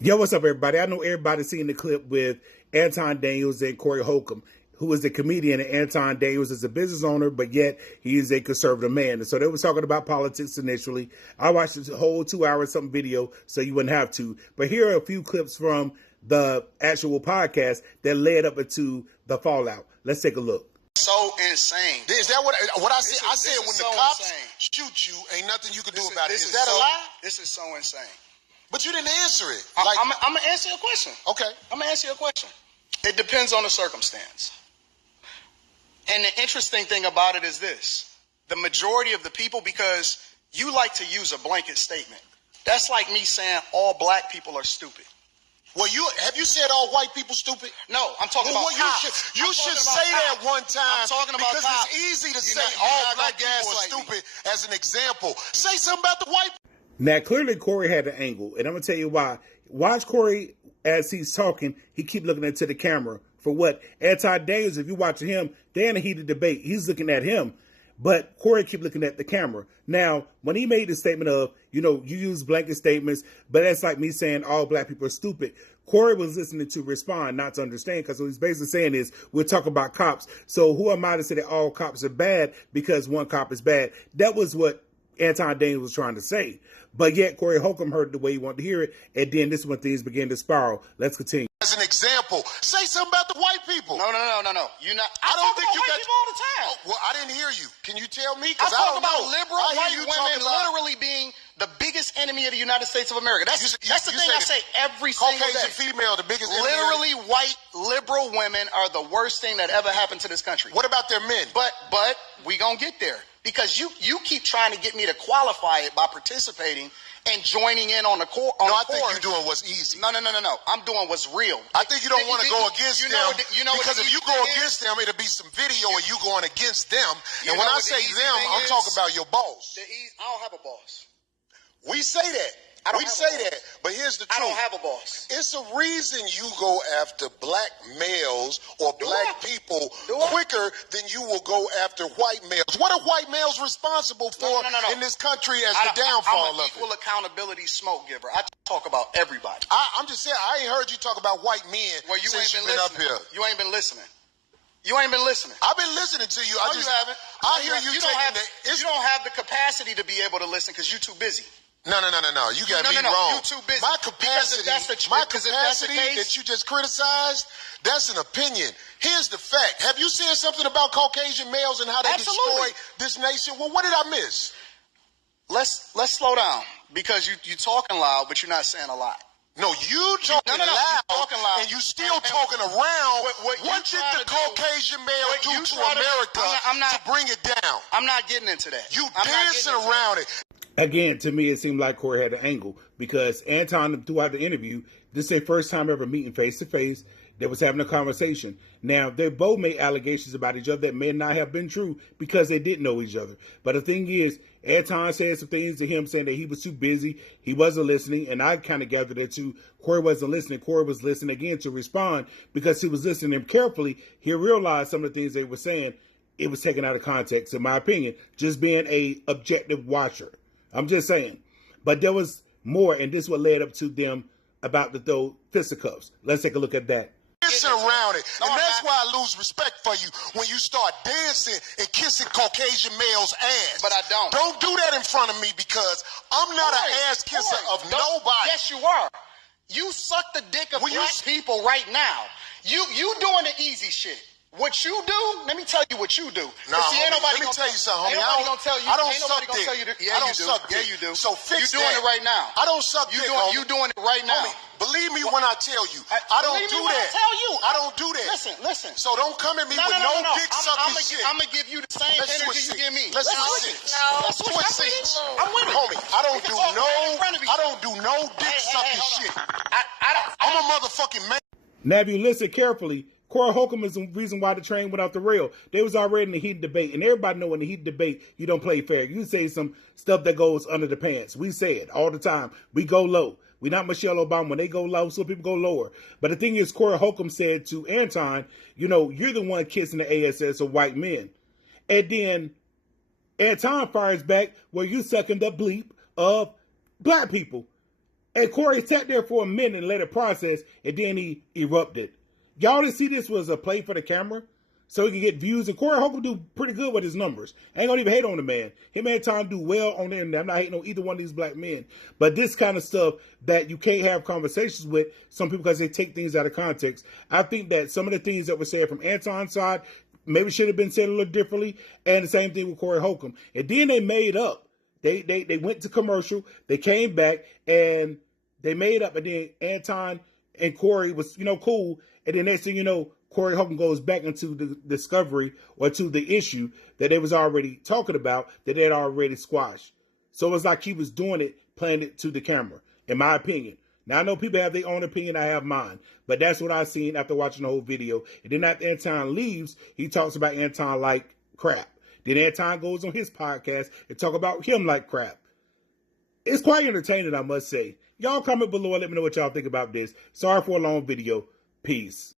Yo, what's up, everybody? I know everybody's seen the clip with Anton Daniels and Corey Holcomb, who is a comedian, and Anton Daniels is a business owner, but yet he is a conservative man. And so they were talking about politics initially. I watched this whole 2-hour-something video, so you wouldn't have to. But here are a few clips from the actual podcast that led up into the fallout. Let's take a look. So insane. Is that what I said? I said when the so cops insane. shoot you, ain't nothing you can do about it. This Is that a lie? This is so insane. But you didn't answer it. I'm going to answer your question. Okay. I'm going to answer your question. It depends on the circumstance. And the interesting thing about it is this. The majority of the people, because you like to use a blanket statement. That's like me saying all black people are stupid. Well, have you said all white people stupid? No, I'm talking about cops. You should say that one time. I'm talking about because cops. it's easy to say all black people are stupid as an example. Say something about the white people. Now, clearly, Corey had an angle, and I'm going to tell you why. Watch Corey as he's talking. He keep looking into the camera. For what? Anton Daniels, if you're watching him, they're in a heated debate. He's looking at him, but Corey keep looking at the camera. Now, when he made the statement of, you use blanket statements, but that's like me saying all black people are stupid. Corey was listening to respond, not to understand, because what he's basically saying is, we're talking about cops. So who am I to say that all cops are bad because one cop is bad? That was what Anton Daniels was trying to say. But yet Corey Holcomb heard it the way he wanted to hear it, and then this is when things began to spiral. Let's continue. As an example, say something about the white people. No. You're not. I don't think you got white people all the time. Oh, well, I didn't hear you. Can you tell me? I Because I talk don't about know. liberal white women literally being the biggest enemy of the United States of America. That's the thing I say every single day. Caucasian female, the biggest enemy. Literally, white liberal women are the worst thing that ever happened to this country. What about their men? But we gonna get there because you keep trying to get me to qualify it by participating and joining in on the core. I think you're doing what's easy. No. I'm doing what's real. I think you don't want to go against them because if you go against them, it'll be some video of you going against them. And when I say them, I'm talking about your boss. I don't have a boss. We say that. We say that, but here's the truth. I don't have a boss. It's a reason you go after black males or black people quicker than you will go after white males. What are white males responsible for in this country as the downfall I'm an equal accountability smoke giver. I talk about everybody. I'm just saying, I ain't heard you talk about white men since you've been up here. You ain't been listening. You ain't been listening. I've been listening to you. No, you haven't. I hear you taking you don't have the capacity to be able to listen because you're too busy. No. You got me wrong. You too busy. My capacity that you just criticized, that's an opinion. Here's the fact. Have you said something about Caucasian males and how they destroy this nation? Well, what did I miss? Let's slow down because you talking loud, but you're not saying a lot. No, you talking loud, and you still talking around. What did the Caucasian male do to America to bring it down? I'm not getting into that. You dancing around it. Again, to me, it seemed like Corey had an angle because Anton, throughout the interview, this is their first time ever meeting face to face. They was having a conversation. Now, they both made allegations about each other that may not have been true because they didn't know each other. But the thing is, Anton said some things to him saying that he was too busy. He wasn't listening. And I kind of gathered that too. Corey wasn't listening. Corey was listening again to respond because he was listening carefully. He realized some of the things they were saying, it was taken out of context, in my opinion, just being a objective watcher. I'm just saying. But there was more, and this is what led up to them about to throw fisticuffs. Let's take a look at that. Dancing around it. And that's why I lose respect for you when you start dancing and kissing Caucasian males' ass. But I don't. Don't do that in front of me because I'm not an ass kisser of nobody. Yes, you are. You suck the dick of black people right now. You doing the easy shit. What you do, let me tell you what you do. Nah, let me tell you something, homie. I don't suck dick. Yeah, you do. Yeah, you do. So fix that. You doing it right now. I don't suck dick, homie. You doing it right now. Homie, believe me when I tell you. I don't do that. I don't do that. Listen. So don't come at me with no dick sucking shit. I'm going to give you the same energy you give me. Let's switch seats. Let's switch seats. I'm with it. Homie, I don't do no dick sucking shit. I'm a motherfucking man. Now, if you listen carefully, Corey Holcomb is the reason why the train went off the rail. They was already in the heated debate, and everybody know in the heated debate, you don't play fair. You say some stuff that goes under the pants. We say it all the time. We go low. We're not Michelle Obama. When they go low, some people go lower. But the thing is, Corey Holcomb said to Anton, you're the one kissing the ASS of white men. And then Anton fires back, well, you sucking the bleep of black people. And Corey sat there for a minute and let it process, and then he erupted. Y'all didn't see this was a play for the camera? So he can get views, and Corey Holcomb do pretty good with his numbers. I ain't gonna even hate on the man. Him and Anton do well on the internet. I'm not hating on either one of these black men. But this kind of stuff that you can't have conversations with some people because they take things out of context. I think that some of the things that were said from Anton's side maybe should have been said a little differently. And the same thing with Corey Holcomb. And then they made up. They went to commercial. They came back and they made up. And then Anton and Corey was, cool. And then next thing you know, Corey Holcomb goes back into the discovery or to the issue that they was already talking about that they had already squashed. So it's like he was doing it, playing it to the camera, in my opinion. Now, I know people have their own opinion. I have mine. But that's what I seen after watching the whole video. And then after Anton leaves, he talks about Anton like crap. Then Anton goes on his podcast and talk about him like crap. It's quite entertaining, I must say. Y'all comment below and let me know what y'all think about this. Sorry for a long video. Peace.